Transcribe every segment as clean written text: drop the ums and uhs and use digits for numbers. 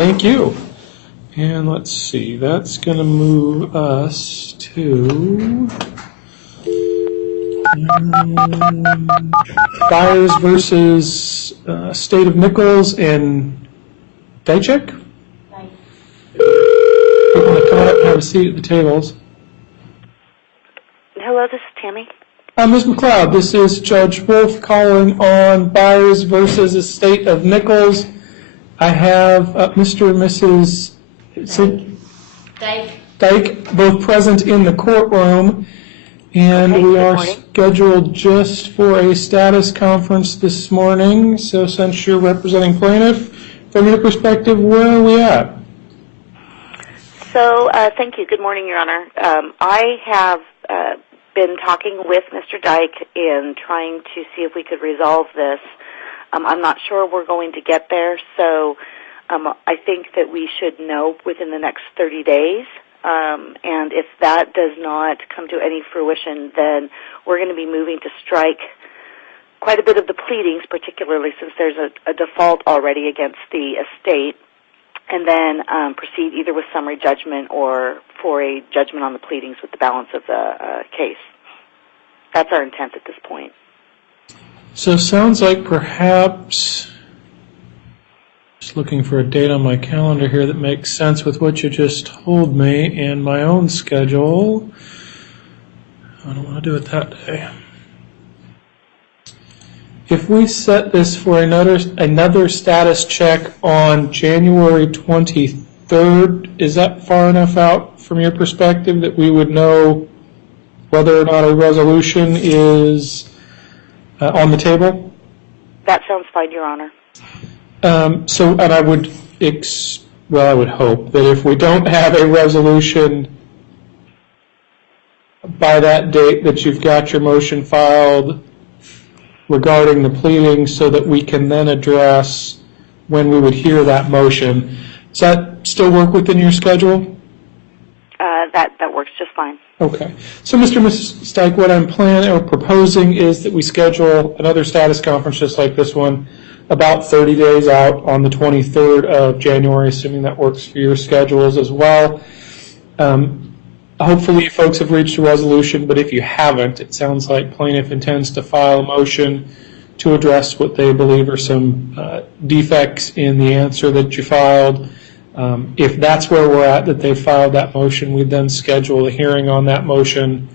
Thank you. And let's see, that's going to move us to Byers versus State of Nichols and Dychek. We're going to come up and have a seat at the tables. Hello, this is Tammy. Ms. Macleod, this is Judge Wolf calling on Byers versus the State of Nichols. I have Mr. and Mrs. Dyke both present in the courtroom, and okay, we are scheduled just for a status conference this morning. So since you're representing plaintiff, from your perspective, where are we at? So thank you. Good morning, Your Honor. I have been talking with Mr. Dyke and trying to see if we could resolve this. I'm not sure we're going to get there, so I think that we should know within the next 30 days. And if that does not come to any fruition, then we're going to be moving to strike quite a bit of the pleadings, particularly since there's a default already against the estate, and then proceed either with summary judgment or for a judgment on the pleadings with the balance of the case. That's our intent at this point. So sounds like perhaps, just looking for a date on my calendar here that makes sense with what you just told me and my own schedule. I don't want to do it that day. If we set this for another status check on January 23rd, is that far enough out from your perspective that we would know whether or not a resolution is on the table? That sounds fine, Your Honor. And I would, I would hope that if we don't have a resolution by that date, that you've got your motion filed regarding the pleadings so that we can then address when we would hear that motion. Does that still work within your schedule? That works just fine. Okay. So, Mr. and Mrs. Stike, what I'm planning or proposing is that we schedule another status conference just like this one about 30 days out on the 23rd of January, assuming that works for your schedules as well. Hopefully you folks have reached a resolution, but if you haven't, it sounds like plaintiff intends to file a motion to address what they believe are some defects in the answer that you filed. If that's where we're at, that they filed that motion, we'd then schedule a hearing on that motion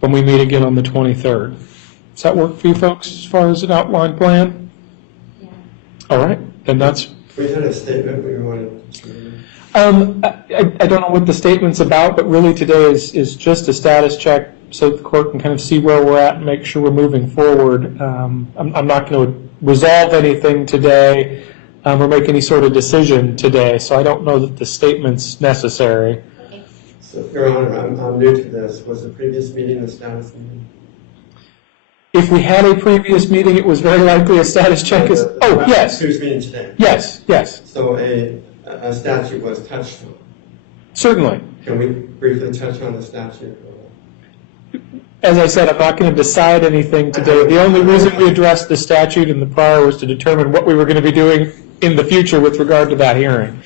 when we meet again on the 23rd. Does that work for you folks as far as an outline plan? Yeah. All right, then that's... We had a statement we wanted to... I don't know what the statement's about, but really today is just a status check so the court can kind of see where we're at and make sure we're moving forward. I'm not going to resolve anything today or make any sort of decision today, so I don't know that the statement's necessary. So, Your Honor, I'm new to this. Was the previous meeting the status meeting? If we had a previous meeting, it was very likely a status check is... Oh, yes. Who's meeting today? Yes, yes. So a statute was touched on. Certainly. Can we briefly touch on the statute? As I said, I'm not going to decide anything today. The only reason we addressed the statute in the prior was to determine what we were going to be doing in the future with regard to that hearing.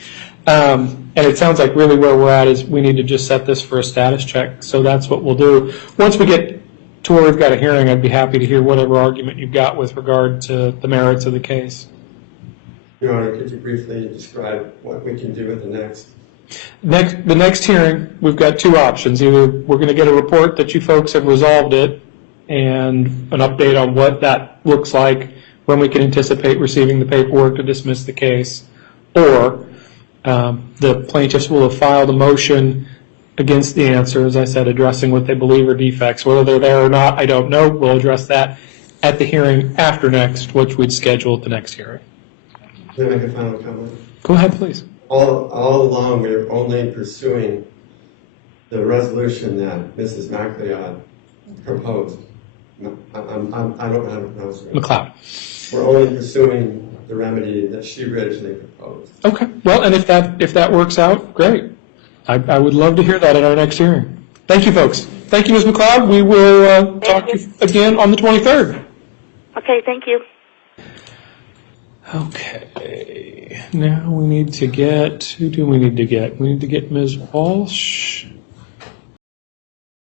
And it sounds like really where we're at is we need to just set this for a status check. So that's what we'll do. Once we get to where we've got a hearing, I'd be happy to hear whatever argument you've got with regard to the merits of the case. Your Honor, could you briefly describe what we can do with the next? The next hearing, we've got two options. Either we're going to get a report that you folks have resolved it and an update on what that looks like when we can anticipate receiving the paperwork to dismiss the case, or the plaintiffs will have filed a motion against the answer, as I said, addressing what they believe are defects. Whether they're there or not, I don't know. We'll address that at the hearing after next, which we'd schedule at the next hearing. Can I make a final comment? Go ahead, please. All along, we were only pursuing the resolution that Mrs. Macleod proposed. I don't know how to pronounce it. Macleod. We're only pursuing the remedy that she originally proposed. Okay. Well, and if that works out, great. I would love to hear that at our next hearing. Thank you, folks. Thank you, Ms. Macleod. We will talk to you again on the 23rd. Okay, thank you. Okay, now we need to get, who do we need to get? We need to get Ms. Walsh.